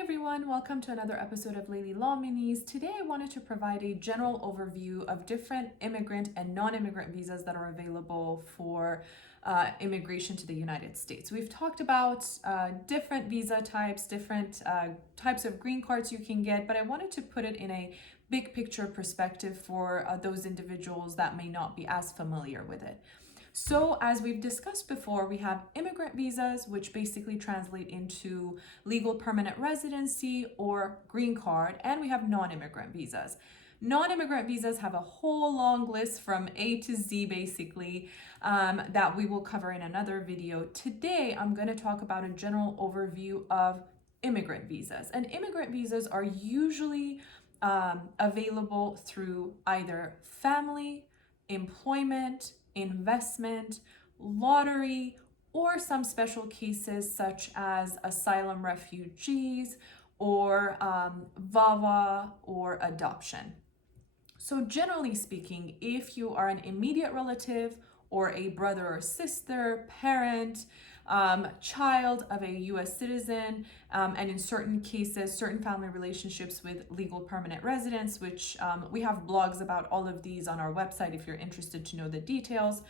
everyone, welcome to another episode of Lady Law Minis. Today I wanted to provide a general overview of different immigrant and non-immigrant visas that are available for immigration to the United States. We've talked about different visa types, different types of green cards you can get, but I wanted to put it in a big picture perspective for those individuals that may not be as familiar with it. So as we've discussed before, we have immigrant visas, which basically translate into legal permanent residency or green card, and we have non-immigrant visas. Non-immigrant visas have a whole long list from A to Z basically that we will cover in another video. Today, I'm going to talk about a general overview of immigrant visas. And immigrant visas are usually available through either family, employment, investment, lottery, or some special cases such as asylum refugees or VAWA or adoption. So generally speaking, if you are an immediate relative or a brother or sister, parent, child of a U.S. citizen, and in certain cases, certain family relationships with legal permanent residents, which we have blogs about all of these on our website if you're interested to know the details.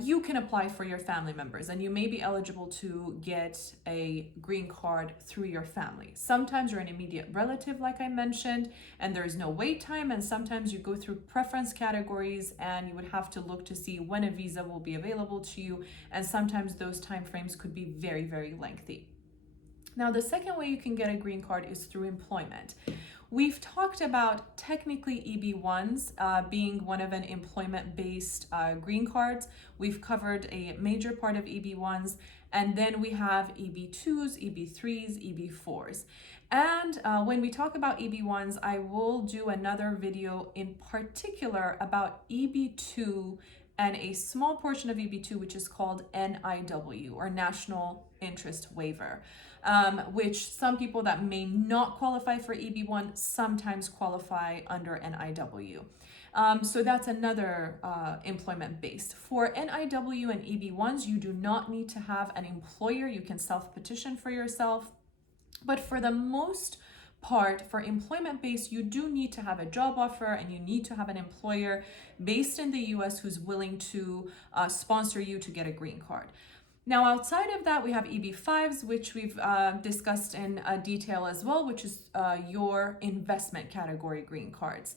You can apply for your family members, and you may be eligible to get a green card through your family. Sometimes you're an immediate relative, like I mentioned, and there is no wait time, and sometimes you go through preference categories and you would have to look to see when a visa will be available to you, and sometimes those timeframes could be very, very lengthy. Now, the second way you can get a green card is through employment. We've talked about technically EB1s being one of an employment-based green cards. We've covered a major part of EB1s, and then we have EB2s, EB3s, EB4s. And when we talk about EB1s, I will do another video in particular about EB2 and a small portion of EB2, which is called NIW, or National Interest Waiver. Which some people that may not qualify for EB1 sometimes qualify under NIW. So that's another employment based. For NIW and EB1s, you do not need to have an employer. You can self-petition for yourself. But for the most part, for employment based, you do need to have a job offer and you need to have an employer based in the US who's willing to sponsor you to get a green card. Now, outside of that, we have EB5s, which we've discussed in detail as well, which is your investment category green cards.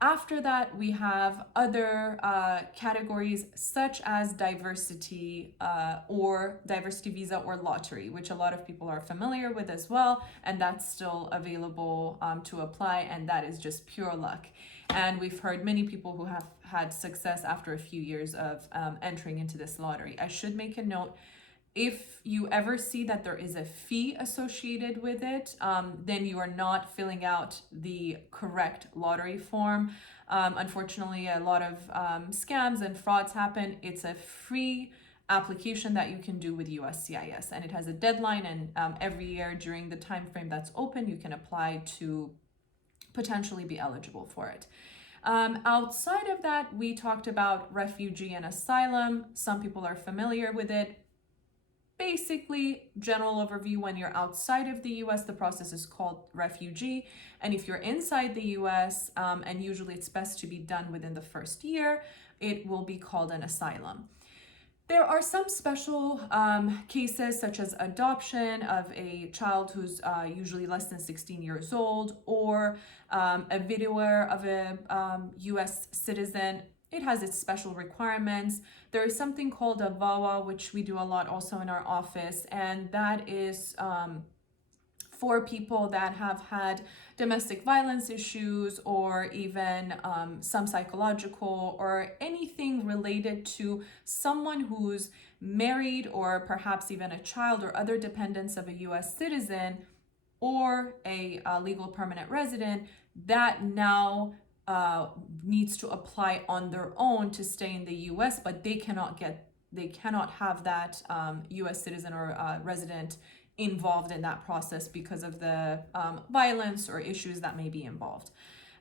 After that, we have other categories such as diversity or diversity visa or lottery, which a lot of people are familiar with as well. And that's still available to apply. And that is just pure luck. And we've heard many people who have had success after a few years of entering into this lottery. I should make a note. If you ever see that there is a fee associated with it, then you are not filling out the correct lottery form. Unfortunately, a lot of scams and frauds happen. It's a free application that you can do with USCIS, and it has a deadline, and every year during the time frame that's open, you can apply to potentially be eligible for it. Outside of that, we talked about refugee and asylum. Some people are familiar with it. Basically, general overview, when you're outside of the US, the process is called refugee. And if you're inside the US, and usually it's best to be done within the first year, it will be called an asylum. There are some special cases such as adoption of a child who's usually less than 16 years old, or a widower of a US citizen. It has its special requirements. There is something called a VAWA, which we do a lot also in our office, and that is for people that have had domestic violence issues or even some psychological or anything related to someone who's married or perhaps even a child or other dependents of a US citizen or a legal permanent resident that now needs to apply on their own to stay in the US, but they cannot have that US citizen or resident involved in that process because of the violence or issues that may be involved.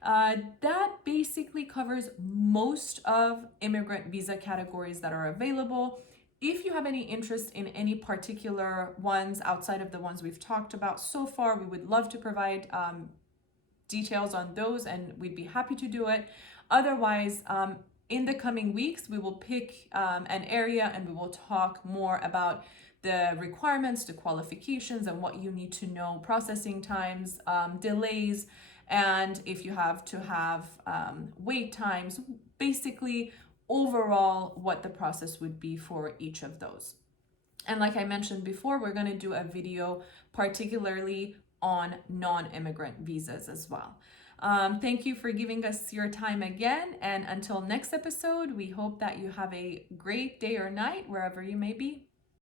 That basically covers most of immigrant visa categories that are available. If you have any interest in any particular ones outside of the ones we've talked about so far, we would love to provide details on those, and we'd be happy to do it. Otherwise, in the coming weeks, we will pick an area and we will talk more about the requirements, the qualifications, and what you need to know, processing times, delays, and if you have to have wait times, basically overall what the process would be for each of those. And like I mentioned before, we're going to do a video particularly on non-immigrant visas as well. Thank you for giving us your time again. And until next episode, we hope that you have a great day or night wherever you may be.